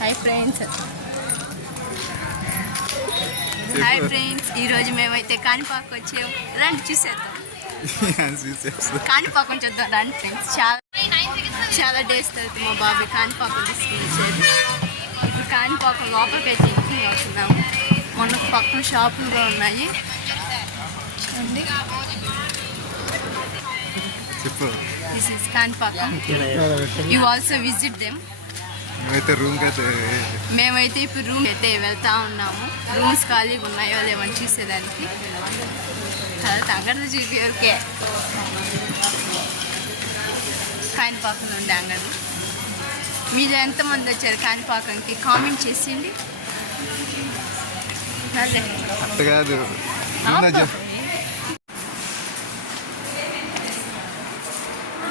Hi friends ఈరోజు మేమైతే కాణిపాకు వచ్చాము. రండి చూసేద్దాం. కాణిపాకం చూద్దాం రండి ఫ్రెండ్స్. చాలా డేస్ తర్వాత మా బాబాయ్ కాణిపాకం తీసుకుని వచ్చారు. ఇప్పుడు కాణిపాకం లోపలికి అయితే ఇంటికి వస్తున్నాము. మొన్న పక్కన షాపులు కూడా ఉన్నాయి చూడండి. This is Kanipakam. You also visit them. మేమైతే ఇప్పుడు రూమ్ అయితే వెళ్తా ఉన్నాము. రూమ్స్ ఖాళీగా ఉన్నాయో లేవని చూసేదానికి. తర్వాత అంగడి చూపి ఓకే కాణిపాకంలో ఉండే అంగడి. మీరు ఎంతమంది వచ్చారు కాణిపాకంకి కామెంట్ చేసింది.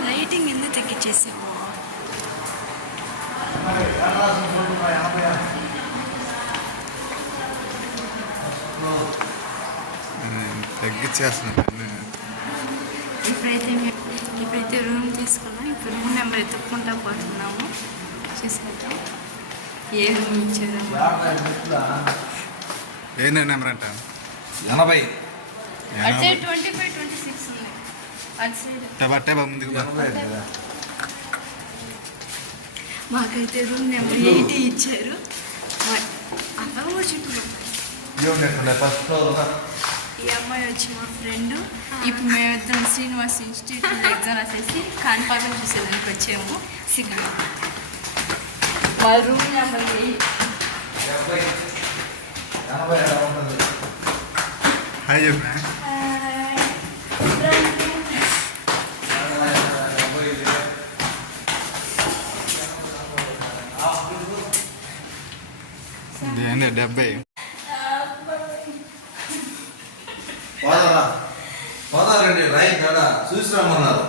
లైటింగ్ ఎందుకు తగ్గించేసాము. తగ్గించేస్తున్నా. ఇప్పుడైతే రూమ్ తీసుకున్నాం. ఇప్పుడు రూమ్ నెంబర్ ఎత్తుక్కుంటా పోతున్నాము. చూసాక ఏ రూమ్ ఇచ్చారు. ఏ నెంబర్ అంట 80 అటు సైడ్ 25, 26 ఉంది. అటు సైడ్ ముందుకు మాకైతే రూమ్ నెంబర్ 80 ఇచ్చారు. అలా కూడా చుట్టూ ఈ అమ్మాయి వచ్చి మా ఫ్రెండ్. ఇప్పుడు మేమిద్దరం శ్రీనివాస్ ఇన్స్టిట్యూట్ ఎగ్జామ్ రాసేసి కాణిపాకం చూసేదానికి వచ్చాము. సిగ్గు మా రూమ్ నెంబర్ 8. హాయ్ చెప్పిన ఏంటి 70 పోదారండి. రైట్ కదా చూసి రమ్మన్నారు.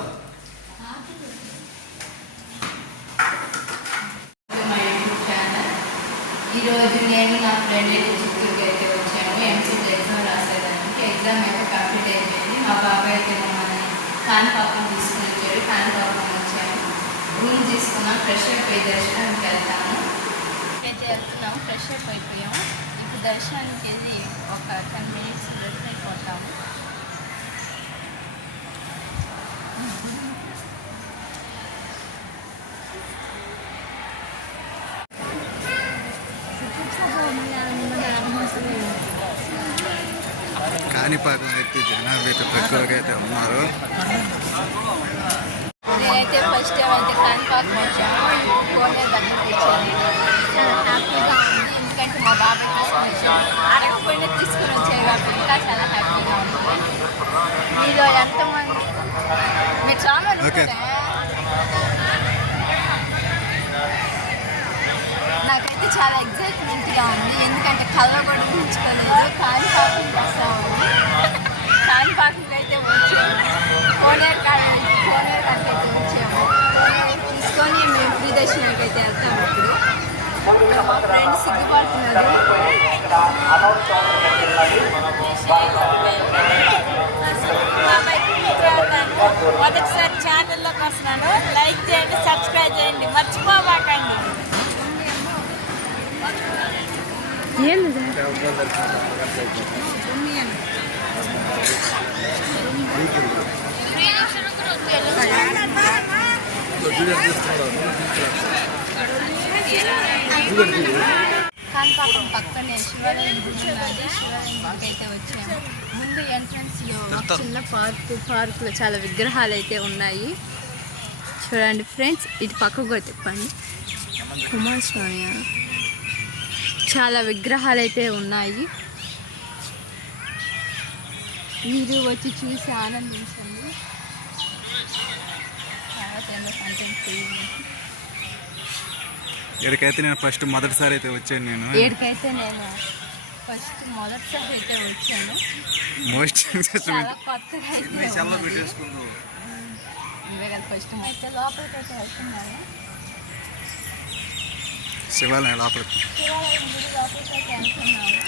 ఈరోజు నేను నా ఫ్రెండ్ అయితే చిత్తూరుకి అయితే వచ్చాము. ఎంసెట్ ఎగ్జామ్ రాసేదానికి. ఎగ్జామ్ అయితే కంప్లీట్ అయిపోయింది. మా బాబాయ్ అయితే మమ్మల్ని కాణిపాకం తీసుకుని వచ్చాడు. కాణిపాకం వచ్చాము. రూమ్ తీసుకున్నాం. ఫ్రెష్ అయిపోయి దర్శనానికి వెళ్తాము. అయితే వెళ్తున్నాము. ఫ్రెష్ అప్ అయిపోయాము. ఇప్పుడు దర్శనానికి వెళ్ళి ఒక 10 minutes రెడీ అయిపోతాము. కాణిపాకం అయితే జనాలు అయితే తక్కువగా అయితే ఉన్నారు. నేనైతే ఫస్ట్ టైం అయితే కాణిపాకం వచ్చాను. కోనే దగ్గరికి వచ్చాను. చాలా హ్యాపీగా ఉంది. ఎందుకంటే మా బాబాయ్ తీసుకుని వచ్చాను. అడగకపోయినా తీసుకుని వచ్చారు కాబట్టి ఇంకా చాలా హ్యాపీగా ఉంది. మీలో ఎంతమంది మీరు చాలా నాకైతే చాలా ఎగ్జైట్మెంట్గా ఉంది. ఎందుకంటే కళ్ళలో కూడా ఊహించుకోలేదు. కాణిపాకం వస్తాము. కాణిపాకంకి అయితే వచ్చాము. కోనేరు కాడికి అయితే వచ్చాము. తీసుకొని మేము ఫ్రీ దర్శనానికి అయితే వెళ్తాము. ఇప్పుడు మా ఫ్రెండ్ సిగ్గుపడుతున్నారు. మొదటిసారి ఛానల్లోకి వస్తున్నాను. లైక్ చేయండి, సబ్స్క్రైబ్ చేయండి, మర్చిపోబాకండి. కాణిపాకం పక్కనే శివాలయం ఉన్నది. శివాలయంకి అయితే వచ్చాము. ముందు ఎంట్రన్స్లో చిన్న పార్కులో చాలా విగ్రహాలు అయితే ఉన్నాయి. చూడండి ఫ్రెండ్స్. ఇటు పక్కకు తిప్పండి. కుమారస్వామి చాలా విగ్రహాలు అయితే ఉన్నాయి. మీరు వచ్చి చూసి ఆనందించండి. చాలా ఫేమస్ అంటే ఎక్కడికైతే నేను ఫస్ట్ మొదటిసారి అయితే వచ్చాను. నేను ఎక్కడికైతే నేను ఫస్ట్ మొదటిసారి అయితే వచ్చాను. మోస్ట్ చాలా కొత్తగా అయితే ఇవే కదా ఫస్ట్ అయితే లోపలికి అయితే వెళ్తున్నాను. శివాలయం లోపలికి శివాలయం గుడి లోపలికి అయితే వెళ్తున్నాము.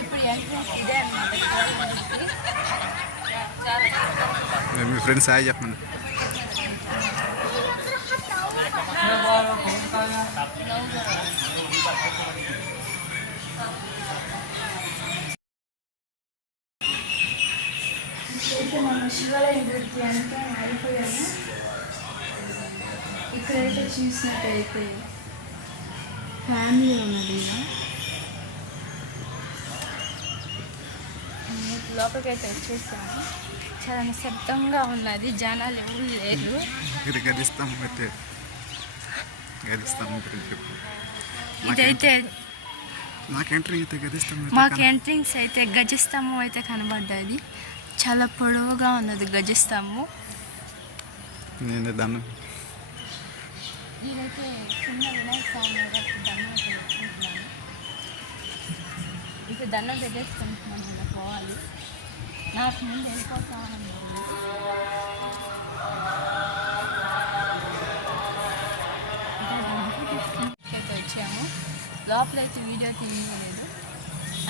ఇప్పుడు ఎంట్రన్స్ ఇదే అన్నమాట. మీ ఫ్రెండ్స్ హాయ్ చెప్పండి. శివాలయం గుడికి అంతా అయిపోయాము. ఇక్కడైతే చూసినట్టయితే ఫ్యామిలీ ఉన్నది. లోపలికి అయితే వచ్చేసాము. చాలా నిశ్శబ్దంగా ఉన్నది, జనాలు ఎవరు లేరు. ఇది గదిస్తాం అయితే గదిస్తాం చెప్పు. ఇదైతే నాకు ఎంట్రీ అయితే గదిస్తాం. మాకు ఎంట్రింగ్స్ అయితే గజస్తంభం అయితే కనబడ్డది. చాలా పొడవుగా ఉన్నది గజస్తంభం. నేను దాన్ని నేనైతే చిన్న వినాయక స్వామి గారికి దండం పెట్టుకుంటున్నాను. ఇప్పుడు దండం పెట్టేసుకుంటున్నాను. ఇలా పోవాలి. నాకు ముందు వెళ్ళిపోతాను. వచ్చాము. లోపలైతే వీడియో తీయలేదు,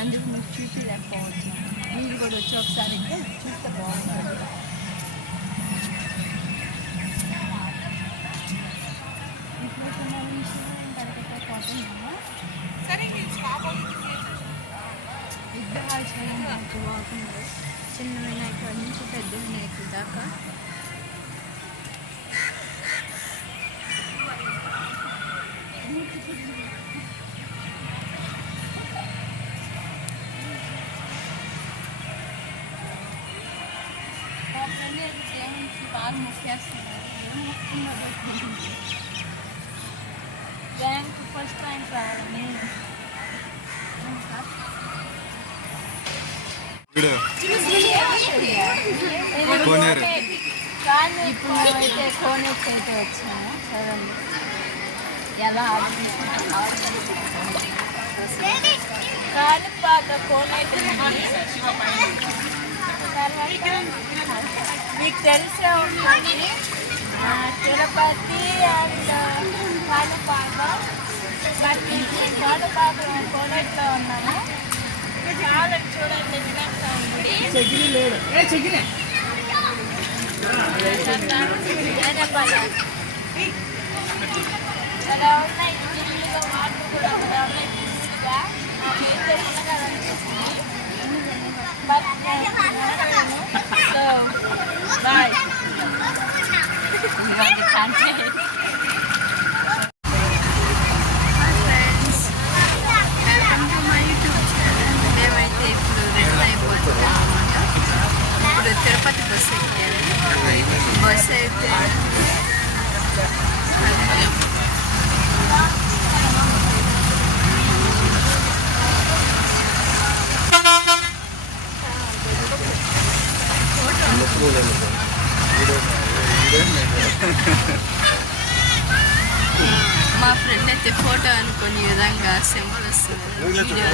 అందుకు మీకు చూపించలేకపోవచ్చు. మీరు కూడా వచ్చి ఒకసారి అయితే చూస్తే బాగుంటుంది. ఇప్పుడైతే మనం పోతున్నాము. విగ్రహాలు చేయండి బాగుంది. చిన్న వినాయకుడి నుంచి పెద్ద వినాయకుడి దాకా. బాగా ముఖ్యేస్తున్నారు. ఏం ముఖ్యమో ర్యాంక్ ఫస్ట్ ర్యాంక్ రావడమే. కోనేరు. కానీ ఇప్పుడు మేమైతే కోనేరుకి అయితే వచ్చాము. చూడండి ఎలా కాలిపాక కోనేరు. మీకు తెలిసే ఉంటుంది తిరుపతి అండ్ కాలిపాక. బట్ కాలిపాక కోనేరులో ఉన్నాము. చాలా చూడండి అలా ఉన్నాయి. ఇల్లుగా వాటర్ కూడా అక్కడ ఉన్నాయి. But so bye. మేమైతే ఇప్పుడు రిటర్న్ అయిపోతున్నాం అన్నమాట. ఇప్పుడు తిరుపతి బస్సు ఎక్కాము. బస్సు అయితే మా ఫ్రెండ్ అయితే ఫోటో అనుకుని ఈ విధంగా సింబల్ వస్తుంది. వీడియో